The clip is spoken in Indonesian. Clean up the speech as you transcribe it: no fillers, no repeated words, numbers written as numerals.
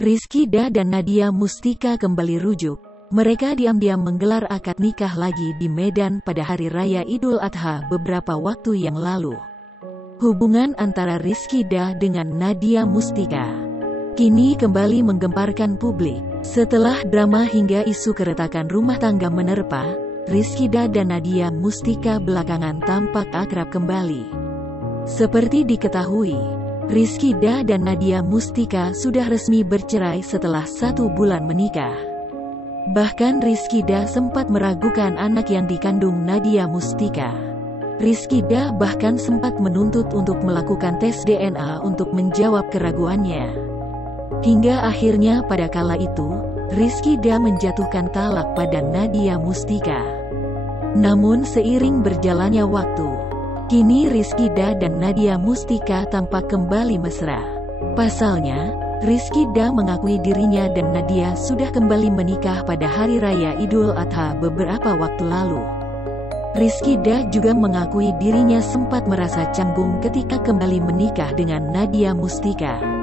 Rizkydah dan Nadia Mustika kembali rujuk. Mereka diam-diam menggelar akad nikah lagi di Medan pada Hari Raya Idul Adha beberapa waktu yang lalu. Hubungan antara Rizkydah dengan Nadia Mustika kini kembali menggemparkan publik. Setelah drama hingga isu keretakan rumah tangga menerpa, Rizkydah dan Nadia Mustika belakangan tampak akrab kembali. Seperti diketahui, Rizkydah dan Nadia Mustika sudah resmi bercerai setelah 1 bulan menikah. Bahkan Rizkydah sempat meragukan anak yang dikandung Nadia Mustika. Rizkydah bahkan sempat menuntut untuk melakukan tes DNA untuk menjawab keraguannya. Hingga akhirnya pada kala itu, Rizkydah menjatuhkan talak pada Nadia Mustika. Namun seiring berjalannya waktu, kini Rizkydah dan Nadia Mustika tampak kembali mesra. Pasalnya, Rizkydah mengakui dirinya dan Nadia sudah kembali menikah pada Hari Raya Idul Adha beberapa waktu lalu. Rizkydah juga mengakui dirinya sempat merasa canggung ketika kembali menikah dengan Nadia Mustika.